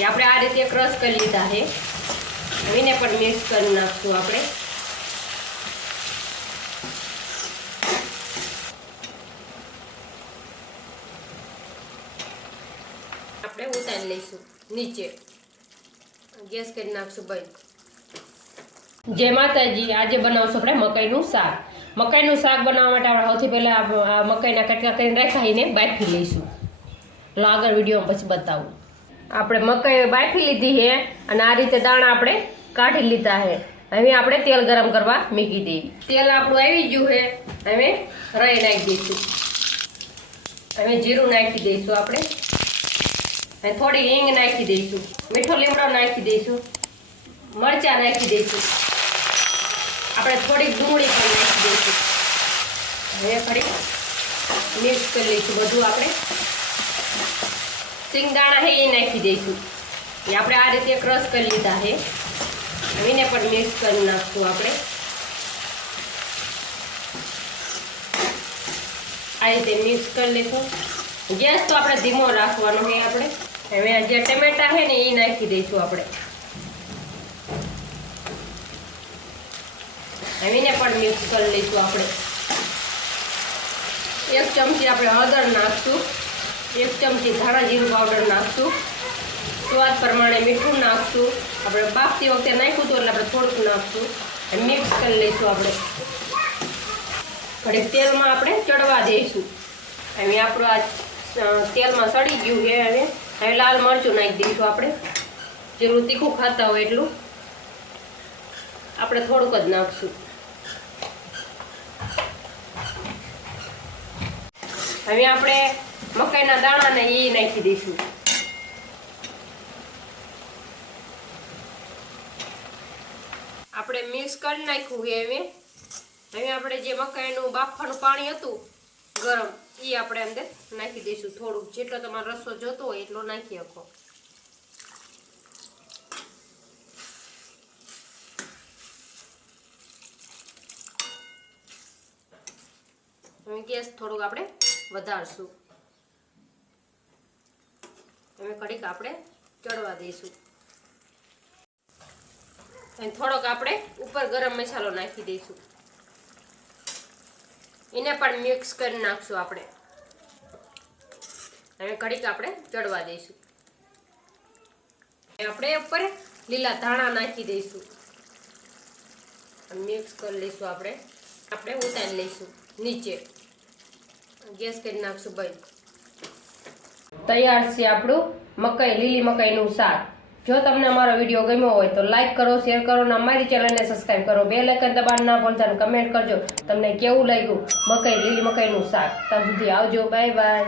એ આપણે આ રીતે ક્રશ કરી લીધા છે. એને પણ મિક્સ કરી નાખશું આપણે. આપણે ઉતારી લઈશું નીચે. ગેસ કરી નાખશું બંધ. જય માતાજી, આજે બનાવશું આપણે મકાઈનું શાક. મકાઈનું શાક બનાવવા માટે આપણે સૌથી પહેલાં આ મકાઈના કટકા કરીને રાખ્યા એને બાફી લઈશું. લો આગળ વિડીયોમાં પછી બતાવું. આપણે મકાઈ બાફી લીધી છે અને આ રીતે દાણા આપણે કાઢી લીધા છે. હવે આપણે તેલ ગરમ કરવા મૂકી દઈએ. તેલ આપણું આવી ગયું છે. હવે રાઈ નાખી દઈશું. હવે જીરું નાખી દઈશું આપણે. હવે થોડી હિંગ નાખી દઈશું. મીઠો લીમડો નાખી દઈશું. મરચાં નાખી દઈશું. આપણે થોડીક ડુંગળી પણ નાખી દઈશું. હવે ફરી મિક્સ કરી લઈશું બધું આપણે. સિંગદાણા છે એ નાખી દઈશું. એ આપણે આ રીતે ક્રશ કરી લીધા છે એને પણ મિક્સ કરી નાખશું આપણે. આ રીતે મિક્સ કરી લઈશું ગેસ તો આપણે ધીમો રાખવાનો છે આપણે. હવે જે ટમેટા છે ને, એ નાખી દઈશું આપણે. હવે એને પણ મિક્સ કરી લઈશું આપણે. એક ચમચી આપણે હળદર નાખશું. એક ચમચી ધાણા જીરું પાવડર નાખશું. સ્વાદ પ્રમાણે મીઠું નાખશું. આપણે બાફતી વખતે નાખ્યું હતું એટલે આપણે થોડુંક નાખશું. મિક્સ કરી લઈશું આપણે. ઘડીક તેલમાં આપણે ચડવા દઈશું. હવે આપણું આ તેલમાં સડી ગયું છે હવે. હવે લાલ મરચું નાખી દઈશું આપણે. જેટલું તીખું ખાતા હોય એટલું. આપણે થોડુંક જ નાખશું. હવે આપણે મકાઈના દાણાને એ નાખી દઈશું. આપણે મિક્સ કરી નાખ્યું હવે. હવે આપણે જે મકાઈનું બાફવાનું પાણી હતું, ગરમ એ આપણે અંદર નાખી દઈશું થોડુંક. જેટલો તમારો રસો જોતો હોય એટલો નાખી શકો. ગેસ થોડુંક આપણે વધારશું. હવે કડીક આપણે ચડવા દઈશું. અને થોડોક આપણે ઉપર ગરમ મસાલો નાખી દઈશું. એને પણ મિક્સ કરી નાખશું આપણે. અને કડીક આપણે ચડવા દઈશું. આપણે ઉપર લીલા ધાણા નાખી દઈશું. મિક્સ કરી લઈશું આપણે. આપણે ઉતારી લઈશું નીચે. ગેસ કરી નાખશું બંધ. તૈયાર છે આપણું મકાઈ, લીલી મકાઈનું શાક. જો તમને અમારો વીડિયો ગમ્યો હોય તો લાઇક કરો શેર કરો અને અમારી ચેનલને સબસ્ક્રાઈબ કરો. બે લાઇકન દબાણ ના ભૂલતા કમેન્ટ કરજો. તમને કેવું લાગ્યું? મકાઈ, લીલી મકાઈનું શાક? ત્યાં સુધી આવજો. Bye bye